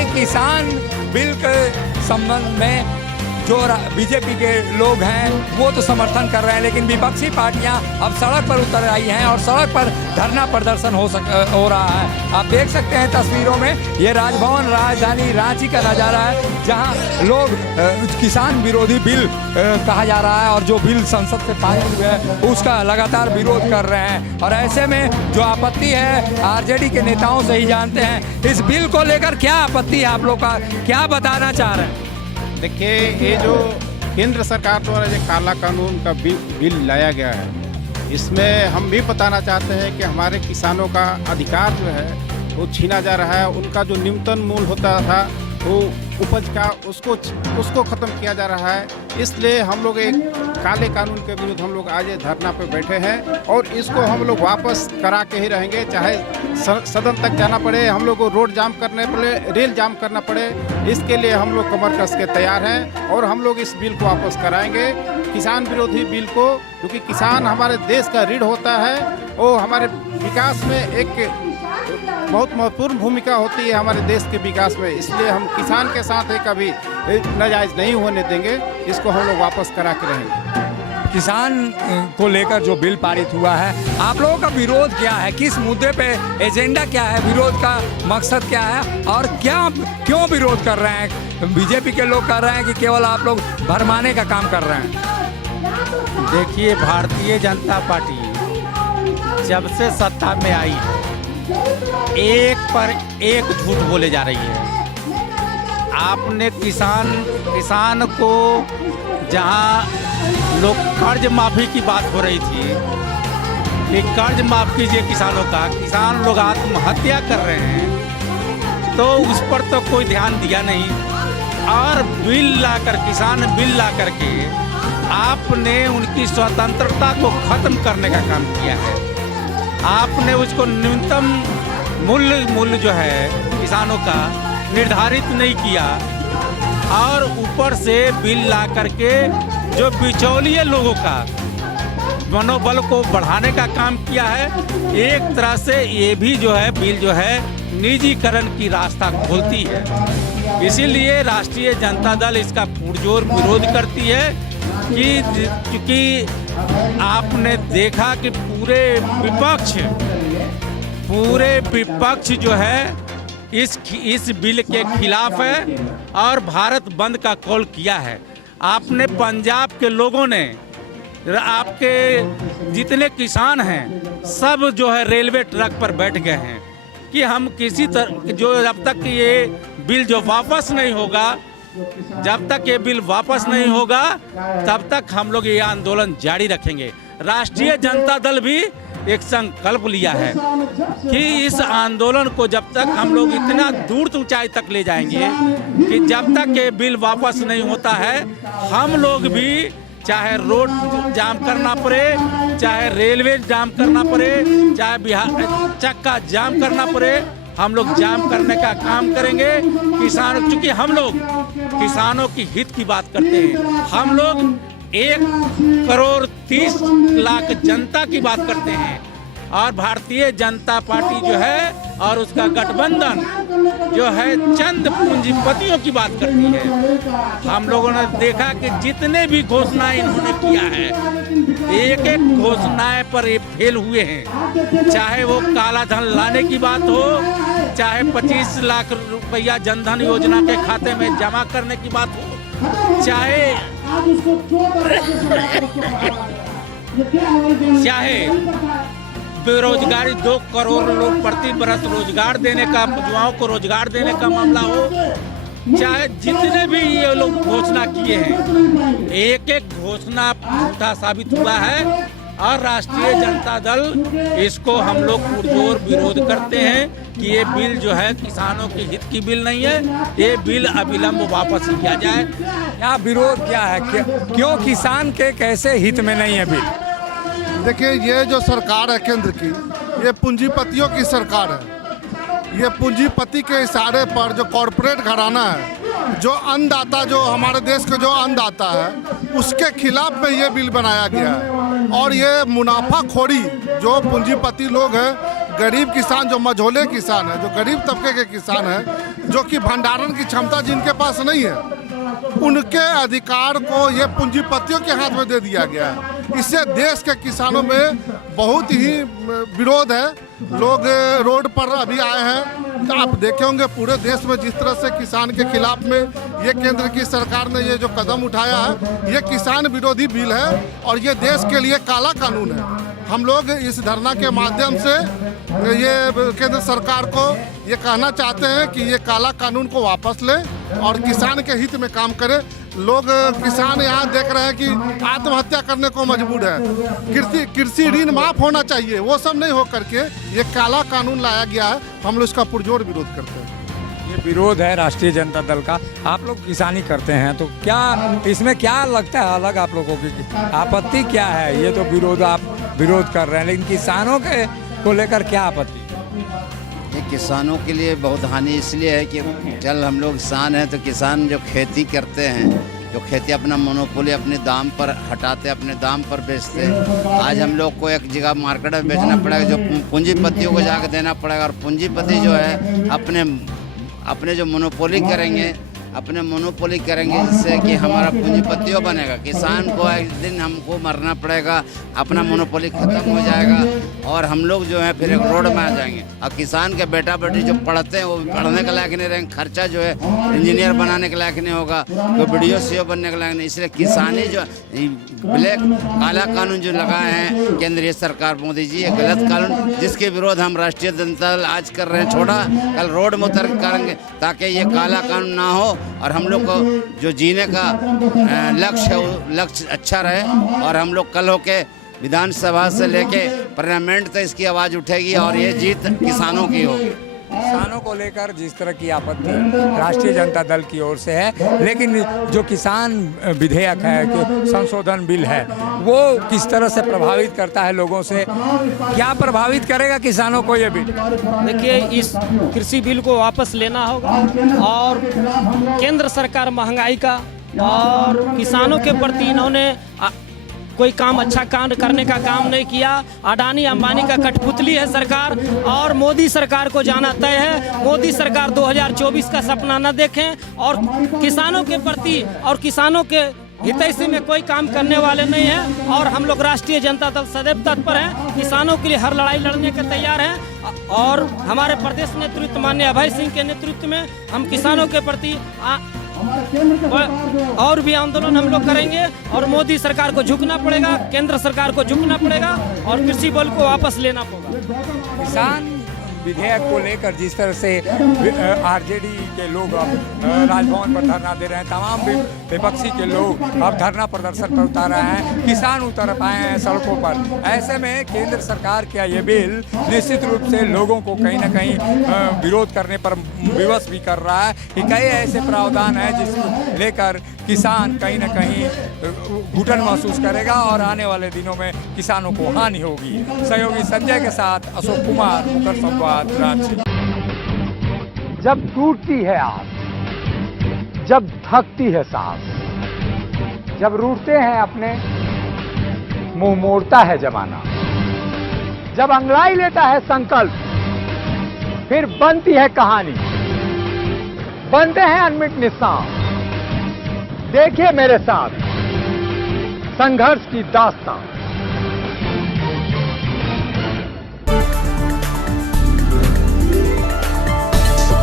कि किसान बिल के संबंध में जो बीजेपी के लोग हैं वो तो समर्थन कर रहे हैं, लेकिन विपक्षी पार्टियां अब सड़क पर उतर आई हैं और सड़क पर धरना प्रदर्शन हो रहा है। आप देख सकते हैं तस्वीरों में, ये राजभवन राजधानी रांची का नज़ारा है, जहां लोग किसान विरोधी बिल कहा जा रहा है और जो बिल संसद से पारित हुए है उसका लगातार विरोध कर रहे हैं। और ऐसे में जो आपत्ति है आरजेडी के नेताओं से ही जानते हैं, इस बिल को लेकर क्या आपत्ति है आप लोग का, क्या बताना चाह रहे हैं? देखिए, ये जो केंद्र सरकार द्वारा जो काला कानून का बिल लाया गया है, इसमें हम भी बताना चाहते हैं कि हमारे किसानों का अधिकार जो है वो छीना जा रहा है। उनका जो न्यूनतम मूल्य होता था वो उपज का, उसको ख़त्म किया जा रहा है। इसलिए हम लोग एक काले कानून के विरुद्ध हम लोग आज धरना पे बैठे हैं और इसको हम लोग वापस करा के ही रहेंगे, चाहे सदन तक जाना पड़े, हम लोग को रोड जाम करने पड़े, रेल जाम करना पड़े। इसके लिए हम लोग कमर कस के तैयार हैं और हम लोग इस बिल को वापस कराएंगे, किसान विरोधी बिल को, क्योंकि किसान हमारे देश का रीढ़ होता है। वो हमारे विकास में एक बहुत महत्वपूर्ण भूमिका होती है हमारे देश के विकास में। इसलिए हम किसान के साथ एक कभी नाजायज नहीं होने देंगे, इसको हम लोग वापस करा के रहेंगे। किसान को लेकर जो बिल पारित हुआ है, आप लोगों का विरोध क्या है, किस मुद्दे पे एजेंडा क्या है, विरोध का मकसद क्या है और क्यों विरोध कर रहे हैं? बीजेपी के लोग कर रहे हैं कि केवल आप लोग भरमाने का काम कर रहे हैं? देखिए, भारतीय जनता पार्टी जब से सत्ता में आई है, एक पर एक झूठ बोले जा रही है। आपने किसान को जहां लोग कर्ज माफी की बात हो रही थी कि कर्ज माफ कीजिए किसानों का, किसान लोग आत्महत्या कर रहे हैं, तो उस पर तो कोई ध्यान दिया नहीं। और किसान बिल ला करके आपने उनकी स्वतंत्रता को खत्म करने का काम किया है। आपने उसको न्यूनतम मूल्य जो है किसानों का निर्धारित नहीं किया और ऊपर से बिल ला करके जो बिचौलिए लोगों का मनोबल को बढ़ाने का काम किया है। एक तरह से ये भी जो है बिल जो है निजीकरण की रास्ता खोलती है। इसीलिए राष्ट्रीय जनता दल इसका पुरजोर विरोध करती है कि क्योंकि आपने देखा कि पूरे विपक्ष जो है इस बिल के खिलाफ है और भारत बंद का कॉल किया है। आपने पंजाब के लोगों ने, आपके जितने किसान हैं सब जो है रेलवे ट्रैक पर बैठ गए हैं कि हम किसी तरह जब तक ये बिल जो वापस नहीं होगा, तब तक हम लोग ये आंदोलन जारी रखेंगे। राष्ट्रीय जनता दल भी एक संकल्प लिया है कि इस आंदोलन को जब तक हम लोग इतना दूर ऊंचाई तक ले जाएंगे कि जब तक ये बिल वापस नहीं होता है, हम लोग भी चाहे रोड जाम करना पड़े, चाहे रेलवे जाम करना पड़े, चाहे बिहार चक्का जाम करना पड़े, हम लोग जाम करने का काम करेंगे। चूंकि हम लोग किसानों की हित की बात करते हैं, हम लोग 1,30,00,000 जनता की बात करते हैं और भारतीय जनता पार्टी जो है और उसका गठबंधन जो है चंद पूंजीपतियों की बात करती है। हम लोगों ने देखा कि जितने भी घोषणाएं इन्होंने किया है, एक एक घोषणाएं पर ये फेल हुए हैं। चाहे वो काला धन लाने की बात हो, चाहे 25 लाख रुपया जनधन योजना के खाते में जमा करने की बात हो, चाहे बेरोजगारी 2 करोड़ लोग प्रति बरस रोजगार देने का, युवाओं को रोजगार देने का मामला हो, चाहे जितने भी ये लोग घोषणा किए हैं, एक एक घोषणा झूठा साबित हुआ है और राष्ट्रीय जनता दल इसको हम लोग पुरजोर विरोध करते हैं कि ये बिल जो है किसानों के हित की बिल नहीं है, ये बिल अविलंब वापस किया जाए। क्या विरोध क्या है, क्यों किसान के कैसे हित में नहीं है बिल? देखिए, ये जो सरकार है केंद्र की, ये पूंजीपतियों की सरकार है। ये पूंजीपति के इशारे पर जो कॉरपोरेट घराना है, जो अन्नदाता, जो हमारे देश के जो अन्नदाता है, उसके खिलाफ में ये बिल बनाया गया है। और ये मुनाफाखोरी जो पूंजीपति लोग हैं, गरीब किसान, जो मझोले किसान है, जो गरीब तबके के किसान हैं, जो कि भंडारण की क्षमता जिनके पास नहीं है, उनके अधिकार को ये पूंजीपतियों के हाथ में दे दिया गया है। इससे देश के किसानों में बहुत ही विरोध है। लोग रोड पर अभी आए हैं, तो आप देखे होंगे पूरे देश में जिस तरह से किसान के खिलाफ में ये केंद्र की सरकार ने ये जो कदम उठाया है, ये किसान विरोधी बिल है और ये देश के लिए काला कानून है। हम लोग इस धरना के माध्यम से ये केंद्र सरकार को ये कहना चाहते हैं कि ये काला कानून को वापस ले और किसान के हित में काम करे। लोग किसान यहाँ देख रहे हैं कि आत्महत्या करने को मजबूर है। कृषि ऋण माफ होना चाहिए, वो सब नहीं हो करके ये काला कानून लाया गया है। हम लोग इसका पुरजोर विरोध करते हैं। ये विरोध है राष्ट्रीय जनता दल का। आप लोग किसानी करते हैं तो क्या इसमें क्या लगता है अलग आप लोगों की आपत्ति क्या है? ये तो विरोध आप विरोध कर रहे हैं, लेकिन किसानों के को लेकर क्या आपत्ति? ये किसानों के लिए बहुत हानि इसलिए है कि चल हम लोग किसान हैं तो किसान जो खेती करते हैं, जो खेती अपना मोनोपोली अपने दाम पर हटाते, अपने दाम पर बेचते हैं। आज हम लोग को एक जगह मार्केट में बेचना पड़ेगा, जो पूंजीपतियों को जाकर देना पड़ेगा। और पूंजीपति जो है अपने जो मोनोपोली करेंगे, जिससे कि हमारा पूंजीपतियों बनेगा। किसान को एक दिन हमको मरना पड़ेगा, अपना मोनोपोली खत्म हो जाएगा और हम लोग जो है फिर एक रोड में आ जाएंगे। और किसान के बेटा बेटी जो पढ़ते हैं वो पढ़ने के लायक नहीं रहेंगे, खर्चा जो है इंजीनियर बनाने के लायक नहीं होगा, तो BDO CO बनने के लायक नहीं। इसलिए किसानी जो काला कानून जो लगाए हैं केंद्रीय सरकार मोदी जी, ये गलत कानून जिसके विरोध हम राष्ट्रीय जनता दल आज कर रहे हैं। छोड़ा कल रोड में उतर करेंगे ताकि ये काला कानून ना हो और हम लोग को जो जीने का लक्ष्य है वो लक्ष्य अच्छा रहे। और हम लोग कल होके विधानसभा से लेके पार्लियामेंट तक इसकी आवाज़ उठेगी और ये जीत किसानों की होगी। किसानों को लेकर जिस तरह की आपत्ति राष्ट्रीय जनता दल की ओर से है, लेकिन जो किसान विधेयक है कि संशोधन बिल है वो किस तरह से प्रभावित करता है लोगों से? क्या प्रभावित करेगा किसानों को ये बिल? देखिए, इस कृषि बिल को वापस लेना होगा और केंद्र सरकार महंगाई का और किसानों के प्रति इन्होंने कोई काम अच्छा काम करने का काम नहीं किया। अडानी अंबानी का कठपुतली है सरकार और मोदी सरकार को जाना तय है। मोदी सरकार 2024 का सपना न देखें और किसानों के प्रति और किसानों के हितैषी में कोई काम करने वाले नहीं हैं। और हम लोग राष्ट्रीय जनता दल सदैव तत्पर हैं, किसानों के लिए हर लड़ाई लड़ने के तैयार हैं। और हमारे प्रदेश नेतृत्व माननीय अभय सिंह के नेतृत्व में हम किसानों के प्रति और भी आंदोलन हम लोग करेंगे और मोदी सरकार को झुकना पड़ेगा, केंद्र सरकार को झुकना पड़ेगा और कृषि बिल को वापस लेना होगा। किसान विधेयक को लेकर जिस तरह से RJD के लोग अब राजभवन पर धरना दे रहे हैं, तमाम विपक्षी के लोग अब धरना प्रदर्शन पर उतर रहे हैं, किसान उतर पाए हैं सड़कों पर। ऐसे में केंद्र सरकार का ये बिल निश्चित रूप से लोगों को कहीं ना कहीं विरोध करने पर विवश भी कर रहा है कि कई ऐसे प्रावधान हैं जिसको लेकर किसान कहीं ना कहीं घुटन महसूस करेगा और आने वाले दिनों में किसानों को हानि होगी। सहयोगी संजय के साथ अशोक कुमार, मुखर संवाद, रांची। जब टूटती है आस, जब थकती है सांस, जब रूठते हैं अपने मुंह मोड़ता है जमाना, जब अंगड़ाई लेता है संकल्प, फिर बनती है कहानी, बनते हैं अनमिट निशान। देखिए मेरे साथ संघर्ष की दास्तान।